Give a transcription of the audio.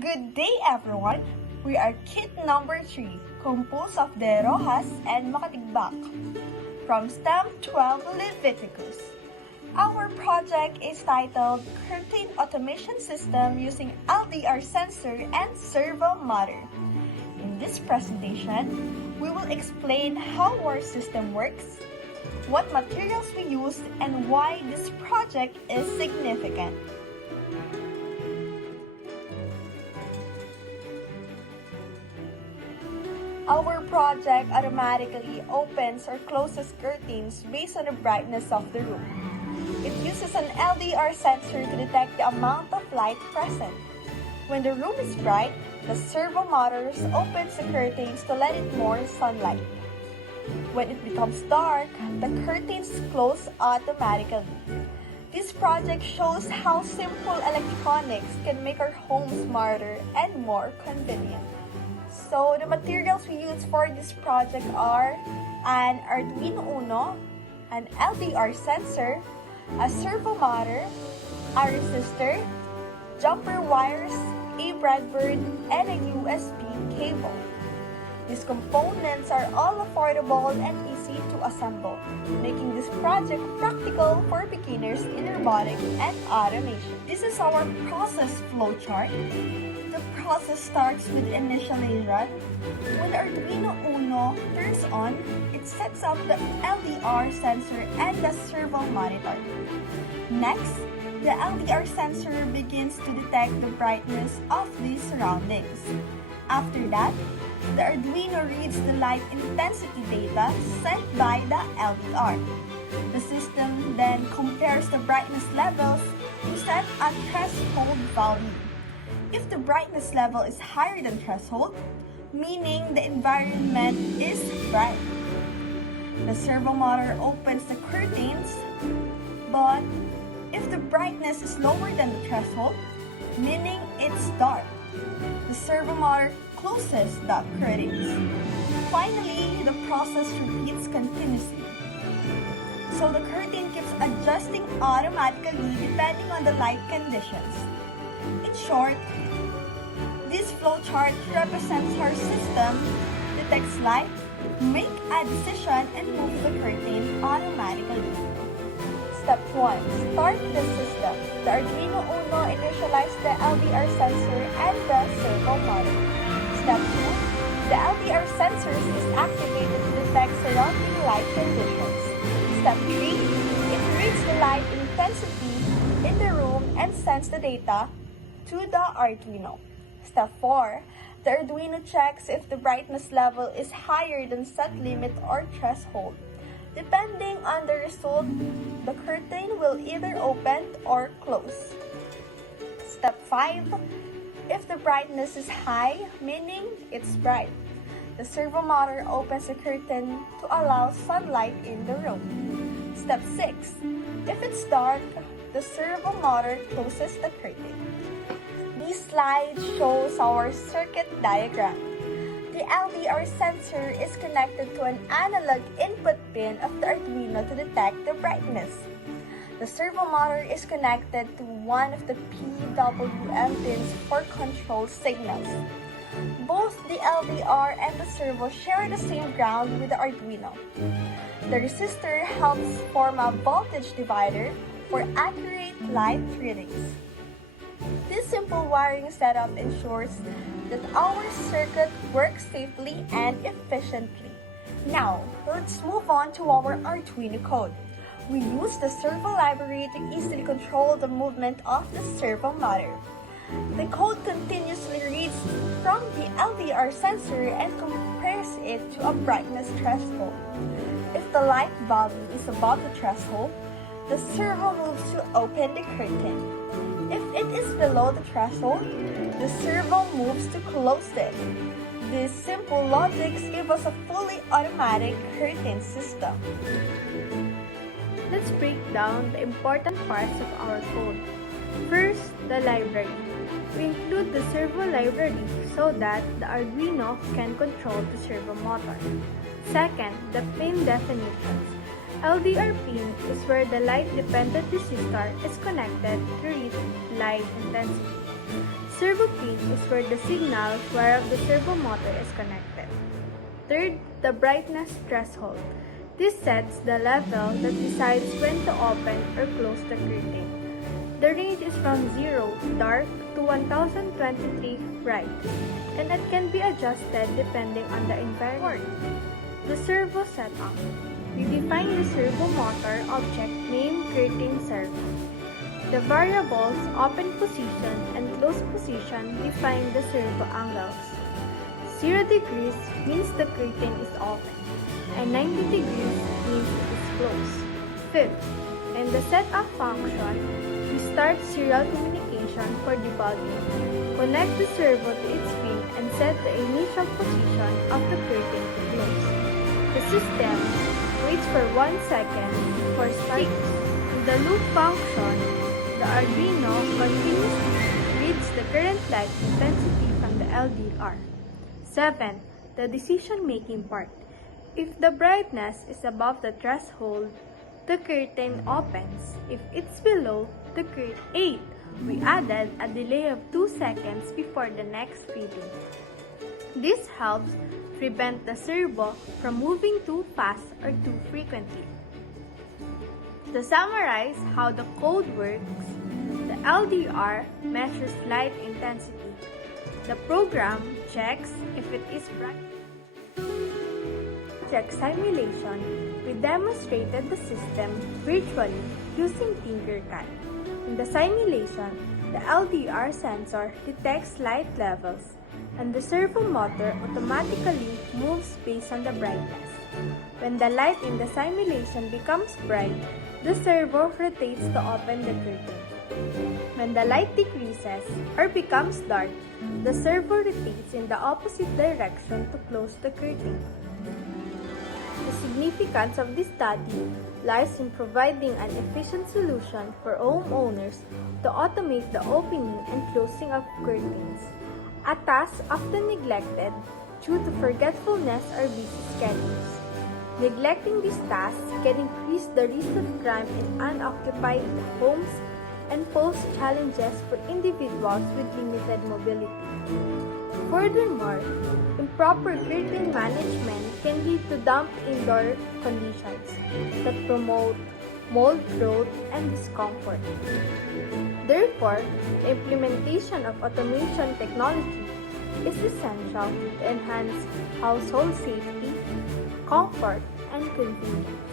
Good day, everyone! We are kit number 3, composed of the Roxas and Macatigbac, from STEM 12 LEVITICUS. Our project is titled Curtain Automation System using LDR Sensor and Servo Motor. In this presentation, we will explain how our system works, what materials we used, and why this project is significant. Our project automatically opens or closes curtains based on the brightness of the room. It uses an LDR sensor to detect the amount of light present. When the room is bright, the servo motors opens the curtains to let in more sunlight. When it becomes dark, the curtains close automatically. This project shows how simple electronics can make our homes smarter and more convenient. So the materials we use for this project are an Arduino Uno, an LDR sensor, a servo motor, a resistor, jumper wires, a breadboard, and a USB cable. These components are all affordable and easy to assemble, making this project practical for beginners in robotics and automation. This is our process flowchart. The process starts with initialization. When the Arduino Uno turns on, it sets up the LDR sensor and the servo monitor. Next, the LDR sensor begins to detect the brightness of the surroundings. After that, the Arduino reads the light intensity data sent by the LDR. The system then compares the brightness levels to set a threshold value. If the brightness level is higher than threshold, meaning the environment is bright, the servo motor opens the curtains, but if the brightness is lower than the threshold, meaning it's dark, the servo motor closes the curtains. Finally, the process repeats continuously. So the curtain keeps adjusting automatically depending on the light conditions. In short, this flowchart represents our system, detects light, make a decision, and move the curtain automatically. Step 1. Start the system. The Arduino Uno initializes the LDR sensor and the servo motor. Step 2. The LDR sensor is activated to detect surrounding light conditions. Step 3. It reads the light intensity in the room and sends the data to the Arduino. Step 4. The Arduino checks if the brightness level is higher than set limit or threshold. Depending on the result, the curtain will either open or close. Step 5. If the brightness is high, meaning it's bright, the servo motor opens the curtain to allow sunlight in the room. Step 6. If it's dark, the servo motor closes the curtain. This slide shows our circuit diagram. The LDR sensor is connected to an analog input pin of the Arduino to detect the brightness. The servo motor is connected to one of the PWM pins for control signals. Both the LDR and the servo share the same ground with the Arduino. The resistor helps form a voltage divider for accurate light readings. This simple wiring setup ensures that our circuit works safely and efficiently. Now, let's move on to our Arduino code. We use the servo library to easily control the movement of the servo motor. The code continuously reads from the LDR sensor and compares it to a brightness threshold. If the light value is above the threshold, the servo moves to open the curtain. If it is below the threshold, the servo moves to close it. These simple logics give us a fully automatic curtain system. Let's break down the important parts of our code. First, the library. We include the servo library so that the Arduino can control the servo motor. Second, the pin definitions. LDR pin is where the light dependent resistor is connected to read light intensity. servo pin is where the signal wire of the servo motor is connected. Third, the brightness threshold. This sets the level that decides when to open or close the curtain. The range is from 0, dark, to 1023, bright, and it can be adjusted depending on the environment. The servo setup. We define the servo motor object named curtain servo. The variables open position and close position define the servo angles. 0 degrees means the curtain is open, and 90 degrees means it is closed. Fifth, in the setup function, we start serial communication for debugging. Connect the servo to its pin and set the initial position of the curtain to close. The system waits for 1 second before starting. In the loop function, the Arduino continuously reads the current light intensity from the LDR. 7. The decision-making part. If the brightness is above the threshold, the curtain opens. If it's below the curtain. 8. We added a delay of 2 seconds before the next reading. This helps prevent the servo from moving too fast or too frequently. To summarize how the code works, the LDR measures light intensity. The program checks if it is bright. Project simulation, we demonstrated the system virtually using Tinkercad. In the simulation, the LDR sensor detects light levels, and the servo motor automatically moves based on the brightness. When the light in the simulation becomes bright, the servo rotates to open the curtain. When the light decreases or becomes dark, the servo rotates in the opposite direction to close the curtain. The significance of this study lies in providing an efficient solution for homeowners to automate the opening and closing of curtains, a task often neglected due to forgetfulness or busy schedules. Neglecting this task can increase the risk of crime in unoccupied homes and pose challenges for individuals with limited mobility. Furthermore, improper curtain management can lead to damp indoor conditions that promote mold growth and discomfort. Therefore, the implementation of automation technology is essential to enhance household safety, comfort, and convenience.